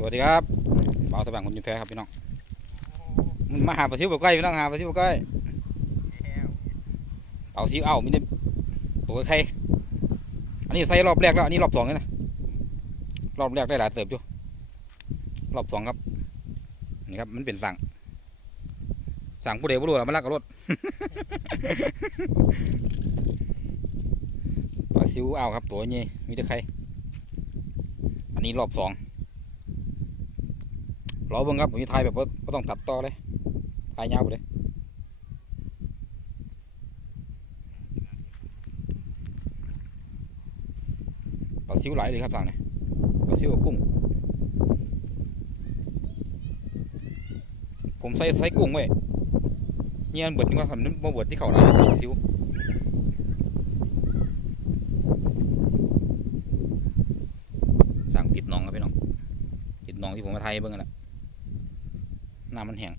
สวัสดีครับบ่าวตะบังคนยิมแพ้ครับพี่น้องมันมาหาปลาซิวแบบใกล้พี่น้องหาปลาซิวแบบใกล้เป่าซิวเอ้ามีแต่ตัวใครอันนี้ใส่รอบแรกแล้วอันนี้รอบสองเลยนะรอบแรกได้หลายเติบอยู่รอบสองครับนี่ครับมันเป็นสั่ง สั่งผู้ใดผู้รู้มันรักกับรถปลาซิวเอ้าครับตัวนี้มีแต่ใครอันนี้รอบสอง รอเบิ่งครับผมจะถ่ายแบบว่าบ่ต้องตัดต่อเลยถ่ายยาวไปเลยปลาซิวไหลเลยครับสั่งเนี่ยปลาซิวกับกุ้ง ผมใส่ใส่กุ้งไว้เนี่ยมันเบิดนี่ว่าผมนึกว่าเบิดที่เขาร้านปลาซิวสั่งติดน้องครับพี่น้องติดน้องที่ผมมาไทยเบิ่งกันแหละ น้ำมันแห้ง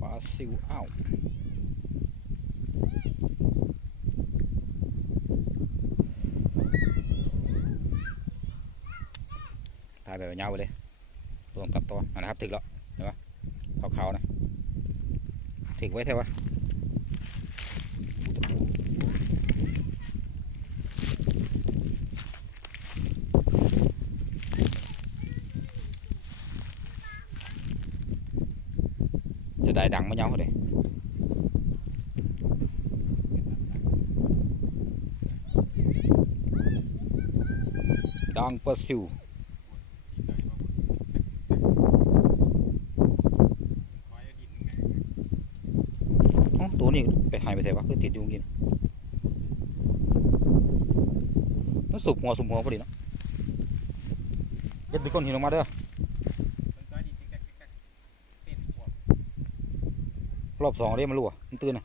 ปลาซิวอ้าวถ่ายแบบยาวไปเลยต้องตัดต่ออันนะครับถึกแล้วเห็นปะขาวๆนะถึกไว้เท่าวะจะได้ดังมาเงาเลย ดังปลาซิวอ๋อตัวนี้ไปหายไปไหนวะคือติดอยู่กินนั่นสุกหัวสุกหัวพอดีเนาะเก็บดึกก้อนหินลงมาเด้อรอบสองเรียมันรั่วมันตื่นนะ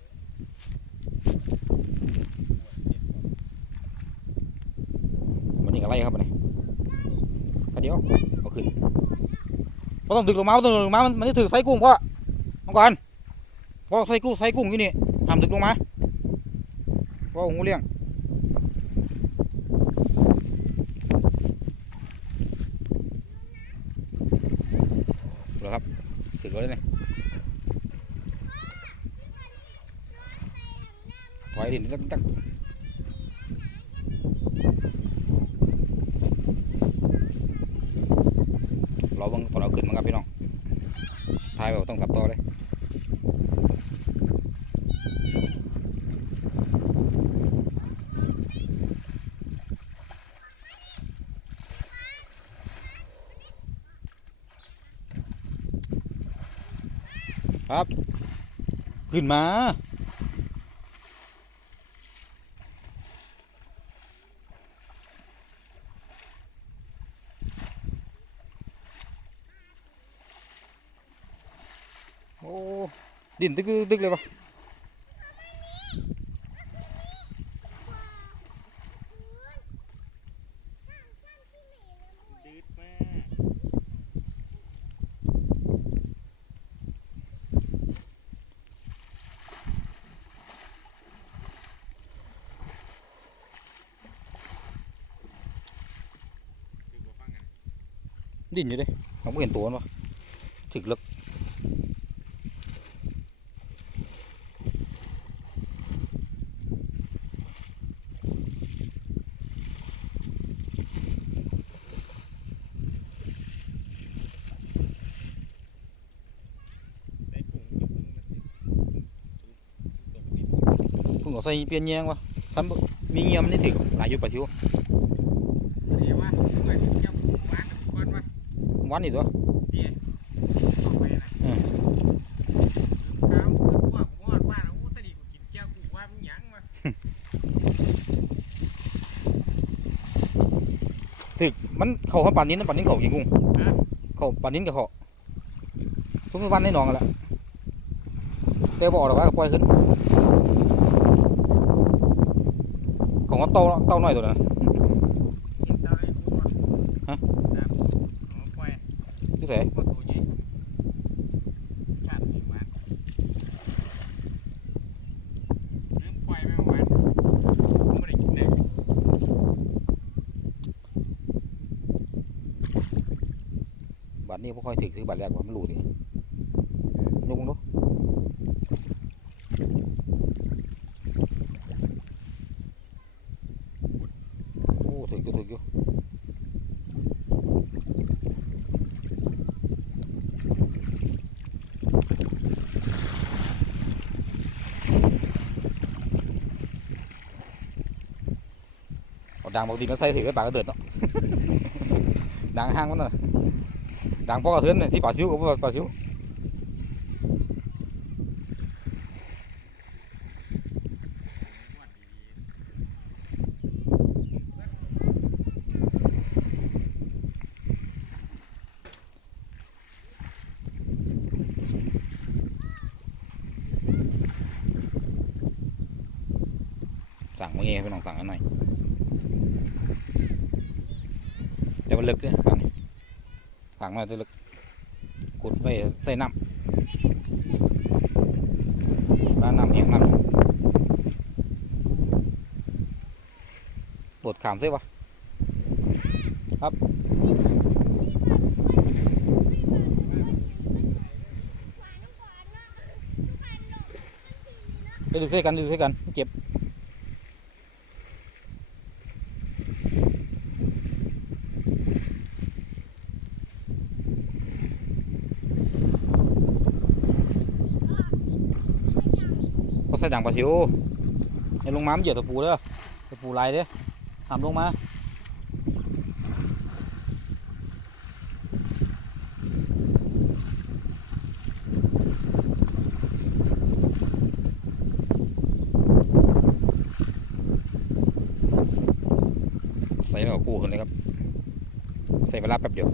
มันนี่ก็ไล่ครับมันนี่ก็ เดี๋ยวเอาขึ้นก็ต้องดึกลงมาต้องดึกลงมามันมันจะถือไซกุ้งพ่อเอก่อนว่าใส่กุ้งใส่กุ้งอยู่นี่ห้ามดึกลงมาว่างูเลี้ยงเหรอครับถึงแล้วเนี่ยถอยดินจักจักรอเบังตอนเอาขึ้นมั้งครับพี่น้อง ทาต้องตับต่อเลยครับ ขึ้นมา โอ้ ดินตึกตึกเลยปะดินอยู่เด้ผมเห็นตั วมันปะถึกลึกเพิ่งเอาใส่เปลี่ยนแยงวะทำบ่มีเงียมนนี่ถึกหลายอยู่ปะทิววันนี่ตัวถึกมันเขาเขาปั่นนี้นั่นปั่นนี้เขากินกุ้งฮะเขาปั่นนี้กับเขาทุกวันให้น้องกันละแต่บอกหรอกว่าก็ปล่อยขึ้น ของ nó to to này rồi này. Hả? Như thế bạn này không ค่อยถึงซื้อบัตรแรกว่ามันหลุดเลย ดังปกติมันใส่ถือไว้ปากกระเดิดเนาะ ดังห้างมันน่ะดังพอกระเทือนน่ะที่ป่าซิวกับป่าซิวสั่งมาเองพี่น้องสั่งกันหน่อย เดี๋ยวมันลึกด้วยฝั่งนี้ฝั่งมันจะลึกขุดไปใส่น้ำบ้านน้ำเอียงน้ำปวดขามซิวะครับไปดูใส่กันดูใส่กันเจ็บ ใส่ดังปลาซิวไอ้ลงมามันเหยียบตะปูเด้อตะปูลายเด้อทำลงมาใส่แล้วก็กู้ขึ้นเลยครับ ใส่เวลาแป๊บเดียว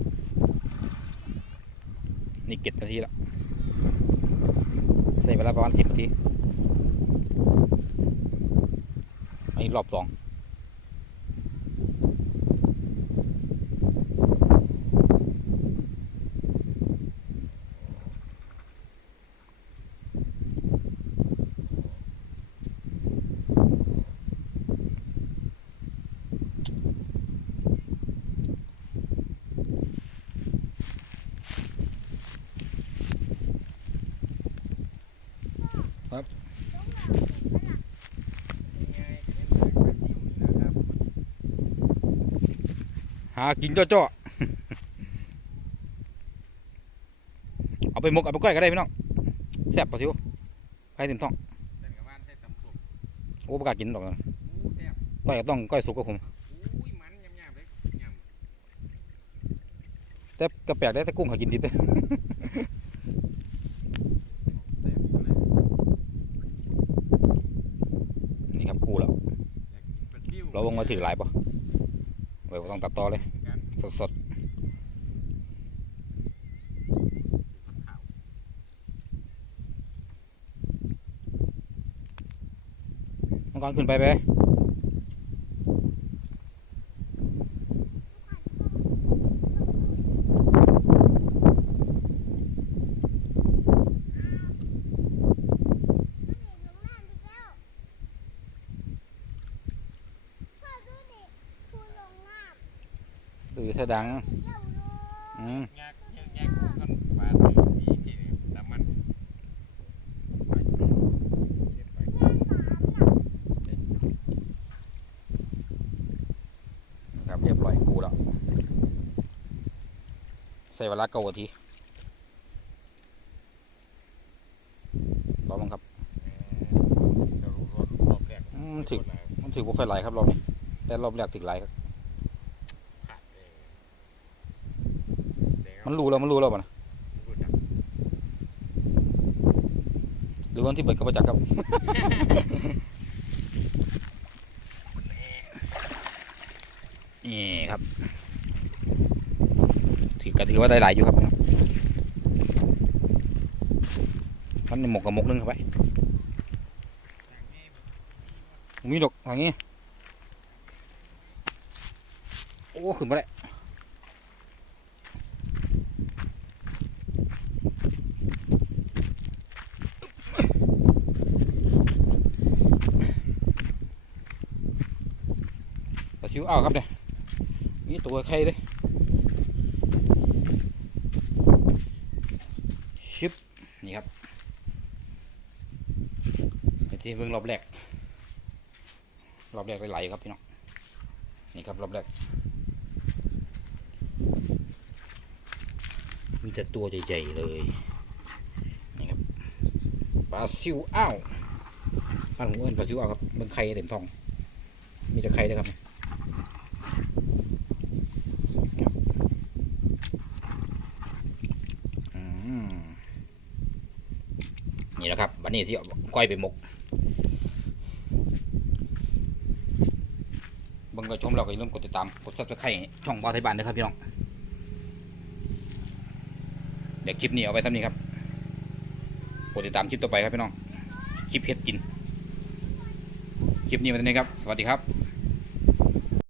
นี่เก็ดนาทีละใส่เวลาประมาณสิบนาที อันนี้ รอบสอง หากินเจ่อๆเอาไปหมกเอาไปก้อยก็ได้พี่น้องแซ่บปะซิวใครถึงท้องเส้นกับบ้านใส่ตำสุกโอ้ประกาศกินดอกนะอู้แซ่บก้อยก็ต้องก้อยสุกกับผมเลยยแต่กระแปลกได้แต่กุ้งหากินดิบเด้นี่ครับกูแล้วอยากกินปลาซิวเราวงมาถือหลายปะ ไว้บ่ต้องตัดต่อเลย สดสดๆมังกรขึ้นไปไป สอดัง อืมยากยากยากคนปลาตัวนี้ที่นี่แต่มันไปเก็บไปครับเรียบร้อยกูแล้ว ใส่เวลาเก้านาทีรอลงครับเดี๋ยวรอบรอบแรกอืมถึกมันถือว่าค่อยไหลครับรอบนี้แต่รอบแรกถึกไหลครับ ขาดเองแดง มันรู้แล้วมันรู้แล้วมันรู้จักหรือวันที่เบิดก็ประจักครับนี่ครับถือก็ถือว่าได้หลายอยู่ครับมันหมกกับหมกนึงเข้าไปมีดอกทางนี้โอ้ขึ้นมาแล้ว ปลาชิวอ้าวครับเนี่ยมีตัวใครเลยชิปนี่ครับเป็นที่เพิ่งรอบแรกรอบแรกไหลครับพี่น้องนี่ครับรอบแรกมีแต่ตัวใหญ่ๆเลยนี่ครับปลาซิวอ้าวอันผมเอิ้นปลาซิวอ้าวครับเป็นไข่เต็มทอง มีแต่ไข่เลยครับ วันนี้ที่ก้อยไปหมกบังเราชมเราก็อย่าลืมกดติดตามกดซับสไครต์ช่องบ้าไทยบ้านด้วยครับพี่น้องเดี๋ยวคลิปนี้เอาไปทำนี้ครับกดติดตามคลิปต่อไปครับพี่น้องคลิปเฮ็ดกิน คลิปนี้วันนี้ครับ สวัสดีครับ